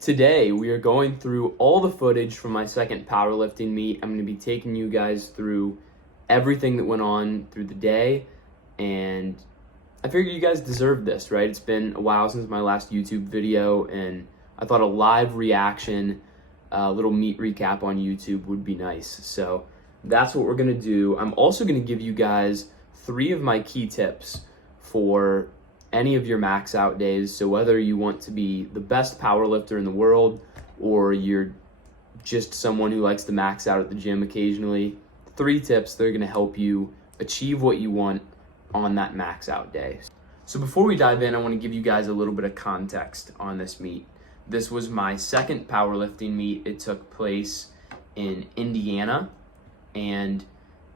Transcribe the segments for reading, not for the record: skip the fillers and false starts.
Today, we are going through all the footage from my second powerlifting meet. I'm going to be taking you guys through everything that went on through the day, and I figured you guys deserve this, right? It's been a while since my last YouTube video, and I thought a live reaction, a little meet recap on YouTube would be nice. So that's what we're going to do. I'm also going to give you guys 3 of my key tips for any of your max out days. So whether you want to be the best powerlifter in the world or you're just someone who likes to max out at the gym occasionally, 3 tips that are going to help you achieve what you want on that max out day. So before we dive in, I want to give you guys a little bit of context on this meet. This was my second powerlifting meet. It took place in Indiana, and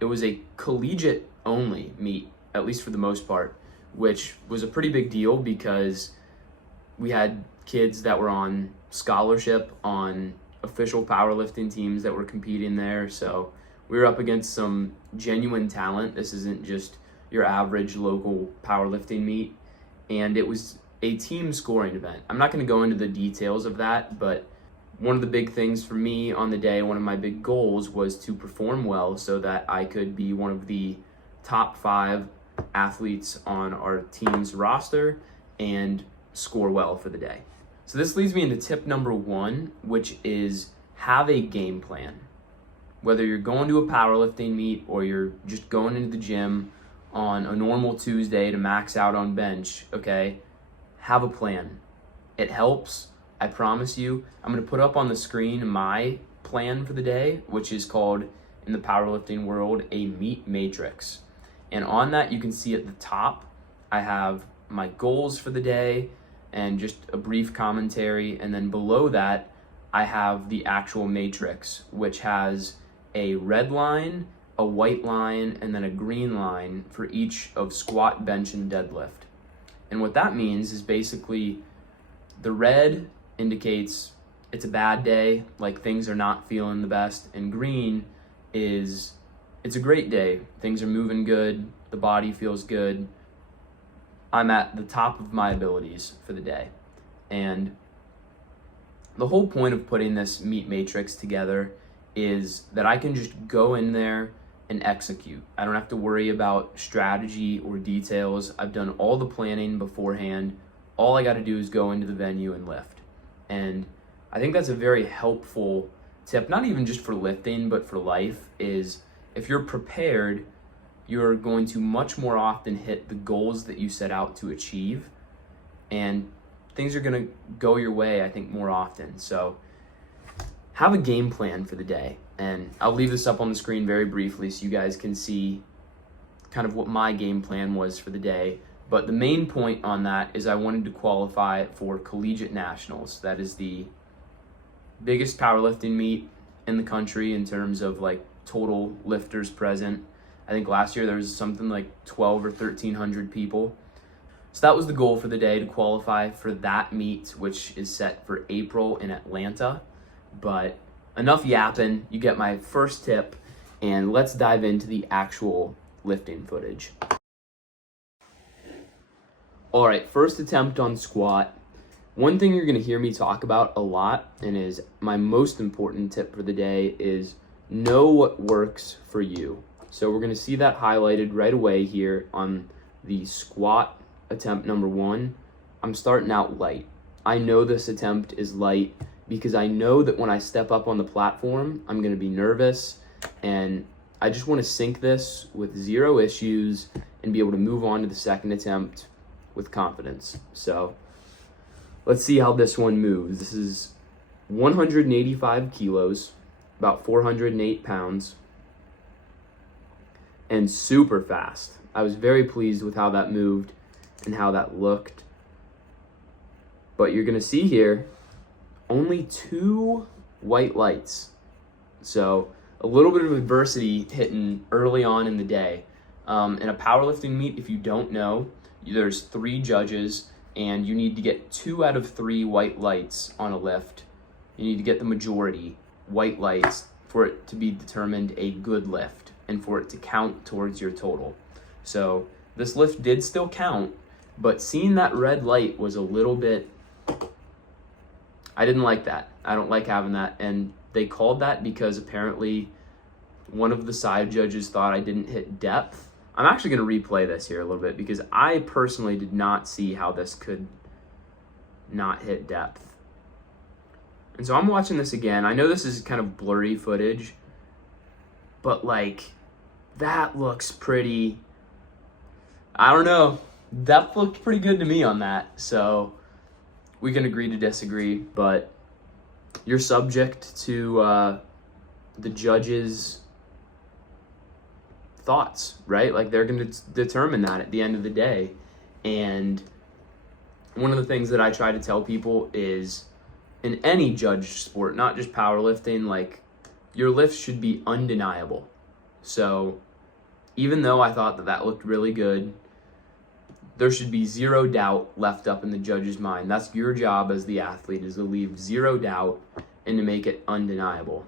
it was a collegiate only meet, at least for the most part, which was a pretty big deal because we had kids that were on scholarship on official powerlifting teams that were competing there. So we were up against some genuine talent. This isn't just your average local powerlifting meet. And it was a team scoring event. I'm not going to go into the details of that, but one of the big things for me on the day, one of my big goals was to perform well so that I could be one of the top 5 athletes on our team's roster and score well for the day. So this leads me into tip number 1, which is have a game plan. Whether you're going to a powerlifting meet or you're just going into the gym on a normal Tuesday to max out on bench, okay, have a plan. It helps, I promise you. I'm going to put up on the screen my plan for the day, which is called, in the powerlifting world, a meet matrix. And on that, you can see at the top, I have my goals for the day and just a brief commentary. And then below that, I have the actual matrix, which has a red line, a white line, and then a green line for each of squat, bench, and deadlift. And what that means is basically the red indicates it's a bad day, like things are not feeling the best, and green is it's a great day. Things are moving good. The body feels good. I'm at the top of my abilities for the day. And the whole point of putting this meet matrix together is that I can just go in there and execute. I don't have to worry about strategy or details. I've done all the planning beforehand. All I got to do is go into the venue and lift. And I think that's a very helpful tip, not even just for lifting, but for life, is if you're prepared, you're going to much more often hit the goals that you set out to achieve, and things are going to go your way, I think, more often. So have a game plan for the day, and I'll leave this up on the screen very briefly so you guys can see kind of what my game plan was for the day. But the main point on that is I wanted to qualify for collegiate nationals. That is the biggest powerlifting meet in the country in terms of like total lifters present. I think last year there was something like 12 or 1,300 people. So that was the goal for the day, to qualify for that meet, which is set for April in Atlanta. But enough yapping, you get my first tip, and let's dive into the actual lifting footage. All right, first attempt on squat. One thing you're gonna hear me talk about a lot, and is my most important tip for the day, is know what works for you. So we're gonna see that highlighted right away here on the squat attempt number 1. I'm starting out light. I know this attempt is light because I know that when I step up on the platform, I'm gonna be nervous, and I just wanna sink this with 0 issues and be able to move on to the second attempt with confidence. So let's see how this one moves. This is 185 kilos, about 408 pounds, and super fast. I was very pleased with how that moved and how that looked. But you're gonna see here, only 2 white lights. So a little bit of adversity hitting early on in the day. In a powerlifting meet, if you don't know, there's 3 judges, and you need to get 2 out of 3 white lights on a lift. You need to get the majority white lights for it to be determined a good lift and for it to count towards your total. So this lift did still count, but seeing that red light was a little bit I didn't like that. I don't like having that. And they called that because apparently one of the side judges thought I didn't hit depth. I'm actually going to replay this here a little bit because I personally did not see how this could not hit depth. And so I'm watching this again. I know this is kind of blurry footage, but like that looks pretty, I don't know. Depth looked pretty good to me on that. So we can agree to disagree, but you're subject to the judges' thoughts, right? Like they're going to determine that at the end of the day. And one of the things that I try to tell people is in any judged sport, not just powerlifting, like your lifts should be undeniable. So even though I thought that that looked really good, there should be zero doubt left up in the judge's mind. That's your job as the athlete, is to leave zero doubt and to make it undeniable.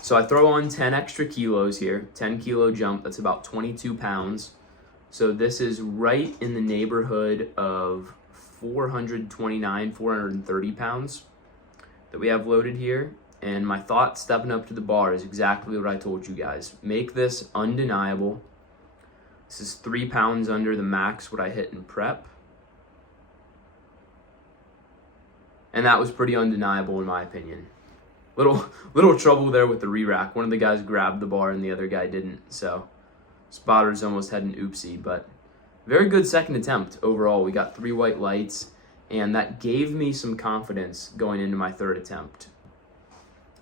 So I throw on 10 extra kilos here, 10 kilo jump, that's about 22 pounds. So this is right in the neighborhood of 429, 430 pounds that we have loaded here. And my thought stepping up to the bar is exactly what I told you guys. Make this undeniable. This is 3 pounds under the max what I hit in prep. And that was pretty undeniable in my opinion. Little trouble there with the re-rack. One of the guys grabbed the bar and the other guy didn't. So spotters almost had an oopsie, but very good second attempt overall. We got 3 white lights, and that gave me some confidence going into my third attempt.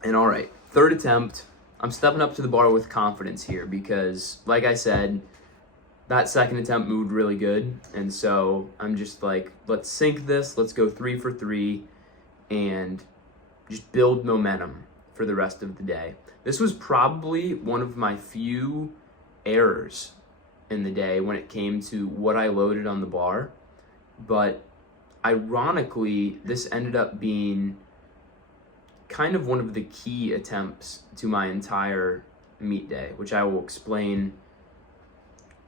And all right, third attempt, I'm stepping up to the bar with confidence here because, like I said, that second attempt moved really good. And so I'm just like, let's sink this. Let's go 3 for 3 and just build momentum for the rest of the day. This was probably one of my few errors in the day when it came to what I loaded on the bar. But ironically, this ended up being kind of one of the key attempts to my entire meet day, which I will explain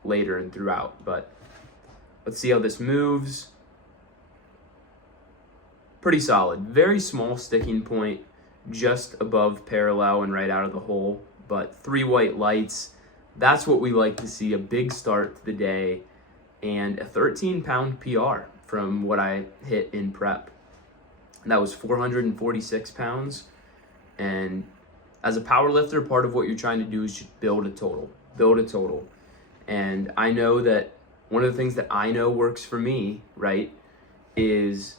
later and throughout. But let's see how this moves. Pretty solid. Very small sticking point, just above parallel and right out of the hole. But 3 white lights, that's what we like to see. A big start to the day and a 13-pound PR from what I hit in prep. That was 446 pounds. And as a power lifter, part of what you're trying to do is just build a total. Build a total. And I know that one of the things that I know works for me, right, is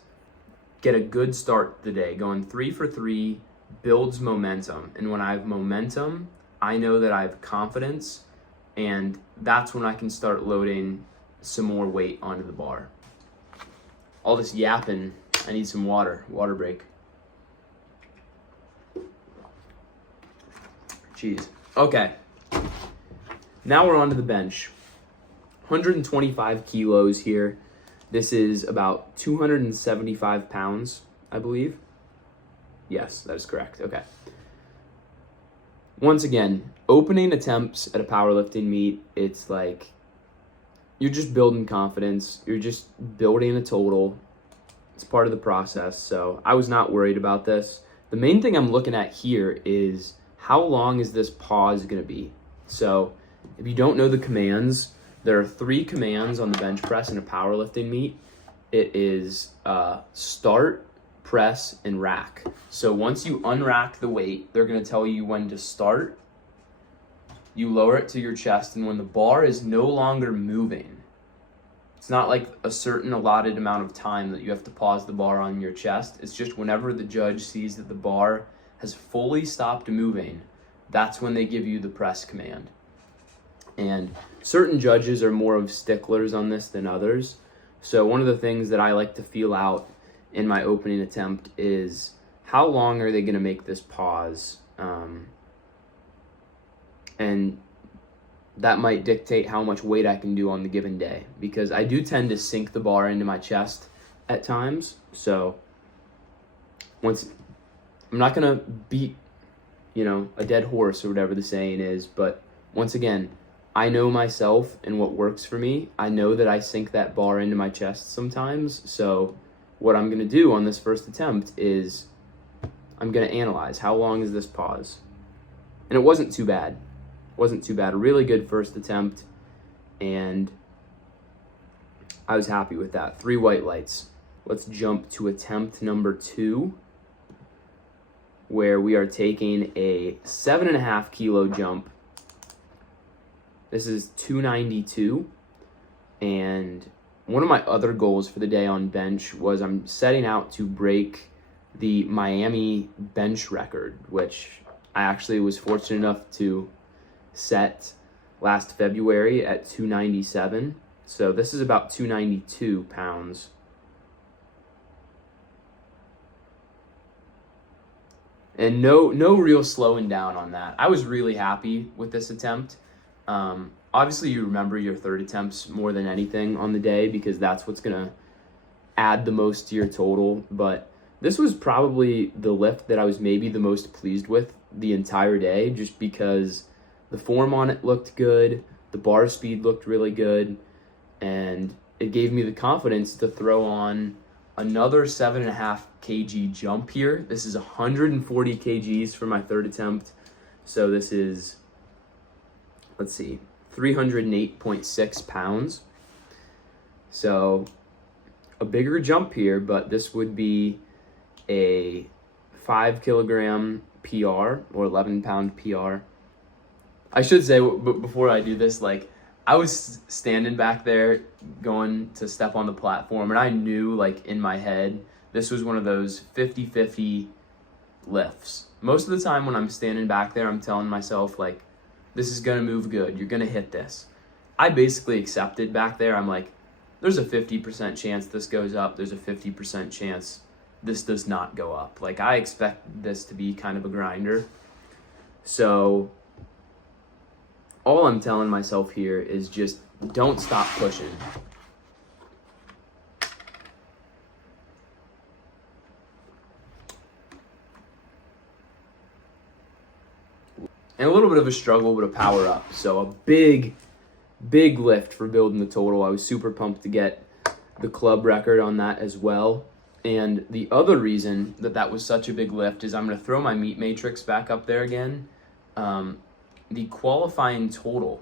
get a good start to the day. Going 3 for 3 builds momentum. And when I have momentum, I know that I have confidence, and that's when I can start loading some more weight onto the bar. All this yapping, I need some water break. Jeez. Okay. Now we're onto the bench. 125 kilos here. This is about 275 pounds, I believe. Yes, that is correct. Okay. Once again, opening attempts at a powerlifting meet, it's like you're just building confidence. You're just building a total. It's part of the process. So I was not worried about this. The main thing I'm looking at here is how long is this pause going to be? So if you don't know the commands, there are 3 commands on the bench press in a powerlifting meet. It is start, press, and rack. So once you unrack the weight, they're going to tell you when to start. You lower it to your chest, and when the bar is no longer moving, it's not like a certain allotted amount of time that you have to pause the bar on your chest. It's just whenever the judge sees that the bar has fully stopped moving, that's when they give you the press command. And certain judges are more of sticklers on this than others. So one of the things that I like to feel out in my opening attempt is how long are they going to make this pause? And that might dictate how much weight I can do on the given day, because I do tend to sink the bar into my chest at times. So once I'm not going to beat, a dead horse or whatever the saying is, but once again, I know myself and what works for me. I know that I sink that bar into my chest sometimes. So what I'm going to do on this first attempt is I'm going to analyze how long is this pause. And it wasn't too bad. Wasn't too bad. A really good first attempt, and I was happy with that. 3 white lights. Let's jump to attempt number 2, where we are taking a 7.5 kilo jump. This is 292, and one of my other goals for the day on bench was I'm setting out to break the Miami bench record, which I actually was fortunate enough to set last February at 297. So this is about 292 pounds. And no real slowing down on that. I was really happy with this attempt. Obviously, you remember your third attempts more than anything on the day because that's what's going to add the most to your total. But this was probably the lift that I was maybe the most pleased with the entire day, just because the form on it looked good, the bar speed looked really good, and it gave me the confidence to throw on another 7.5 kg jump here. This is 140 kgs for my third attempt. So this is, let's see, 308.6 pounds. So a bigger jump here, but this would be a 5 kilogram PR or 11 pound PR. I should say, before I do this, like, I was standing back there going to step on the platform, and I knew, like, in my head, this was one of those 50-50 lifts. Most of the time when I'm standing back there, I'm telling myself, like, this is going to move good. You're going to hit this. I basically accepted back there. I'm like, there's a 50% chance this goes up. There's a 50% chance this does not go up. Like, I expect this to be kind of a grinder. So all I'm telling myself here is just don't stop pushing. And a little bit of a struggle, but a power up. So a big lift for building the total. I was super pumped to get the club record on that as well. And the other reason that was such a big lift is I'm going to throw my meat matrix back up there again. The qualifying total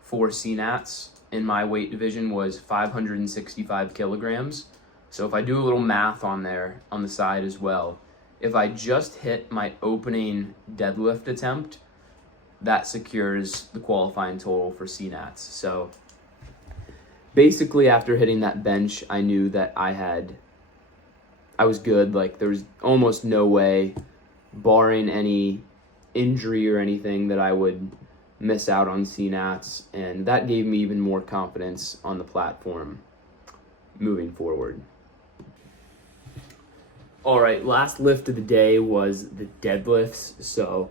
for CNATs in my weight division was 565 kilograms. So if I do a little math on there on the side as well, if I just hit my opening deadlift attempt, that secures the qualifying total for CNATs. So basically after hitting that bench, I knew that I was good. Like, there was almost no way, barring any injury or anything, that I would miss out on CNATs, and that gave me even more confidence on the platform moving forward. All right, last lift of the day was the deadlifts. So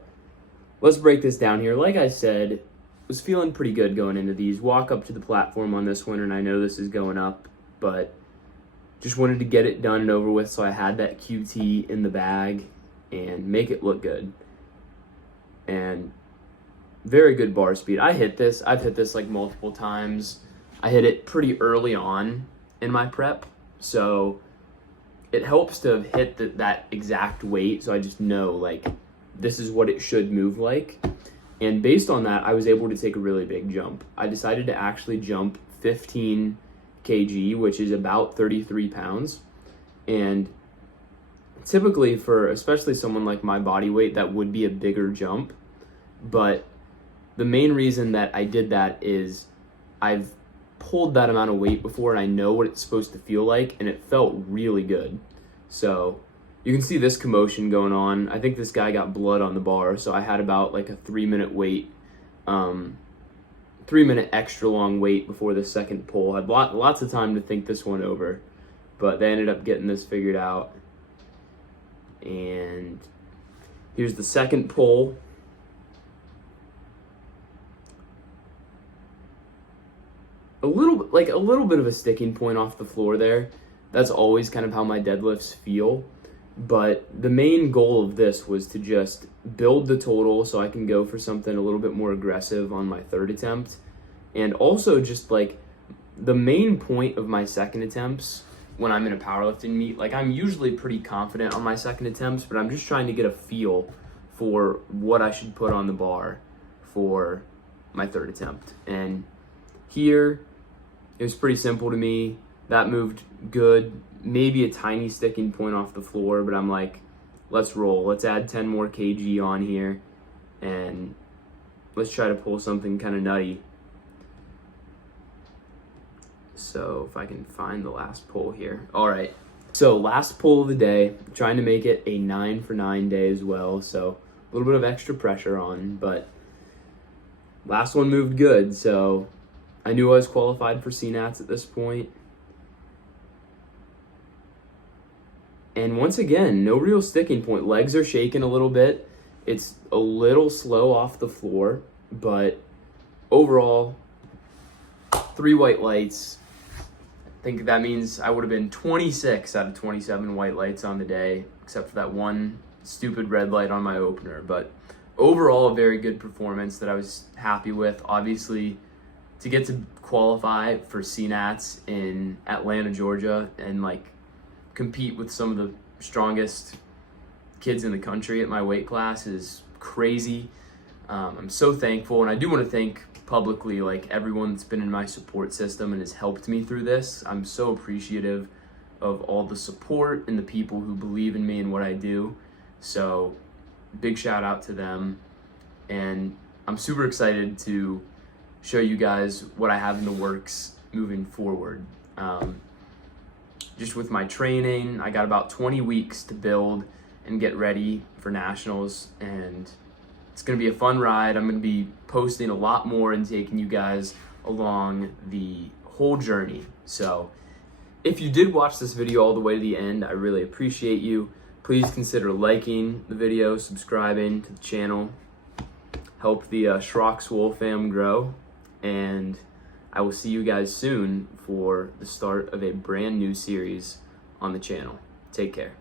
let's break this down here. Like I said, was feeling pretty good going into these. Walk up to the platform on this one, and I know this is going up, but just wanted to get it done and over with, so I had that QT in the bag and make it look good. And very good bar speed. I've hit this like multiple times. I hit it pretty early on in my prep, so it helps to have hit that exact weight, so I just know, like, this is what it should move like. And based on that, I was able to take a really big jump. I decided to actually jump 15 kg, which is about 33 pounds. And typically for especially someone like my body weight, that would be a bigger jump. But the main reason that I did that is I've pulled that amount of weight before, and I know what it's supposed to feel like, and it felt really good. So you can see this commotion going on. I think this guy got blood on the bar, so I had about like a 3-minute wait, 3-minute extra long wait before the second pull. I had lots of time to think this one over, but they ended up getting this figured out. And here's the second pull. A little bit of a sticking point off the floor there. That's always kind of how my deadlifts feel. But the main goal of this was to just build the total so I can go for something a little bit more aggressive on my third attempt. And also just like the main point of my second attempts when I'm in a powerlifting meet. Like, I'm usually pretty confident on my second attempts, but I'm just trying to get a feel for what I should put on the bar for my third attempt. And here, it was pretty simple to me. That moved good, maybe a tiny sticking point off the floor, but I'm like, let's roll. Let's add 10 more kg on here, and let's try to pull something kind of nutty. So if I can find the last pull here. All right, so last pull of the day, trying to make it a 9 for 9 day as well. So a little bit of extra pressure on, but last one moved good. So I knew I was qualified for CNATs at this point. And once again, no real sticking point. Legs are shaking a little bit. It's a little slow off the floor, but overall, 3 white lights. I think that means I would have been 26 out of 27 white lights on the day, except for that one stupid red light on my opener. But overall, a very good performance that I was happy with. Obviously, to get to qualify for CNATs in Atlanta, Georgia, and like compete with some of the strongest kids in the country at my weight class is crazy. I'm so thankful, and I do want to thank publicly like everyone that's been in my support system and has helped me through this. I'm so appreciative of all the support and the people who believe in me and what I do. So big shout out to them, and I'm super excited to show you guys what I have in the works moving forward. Just with my training, I got about 20 weeks to build and get ready for nationals, and it's going to be a fun ride. I'm going to be posting a lot more and taking you guys along the whole journey. So if you did watch this video all the way to the end, I really appreciate you. Please consider liking the video, subscribing to the channel, help the Schrock Swole fam grow, and I will see you guys soon for the start of a brand new series on the channel. Take care.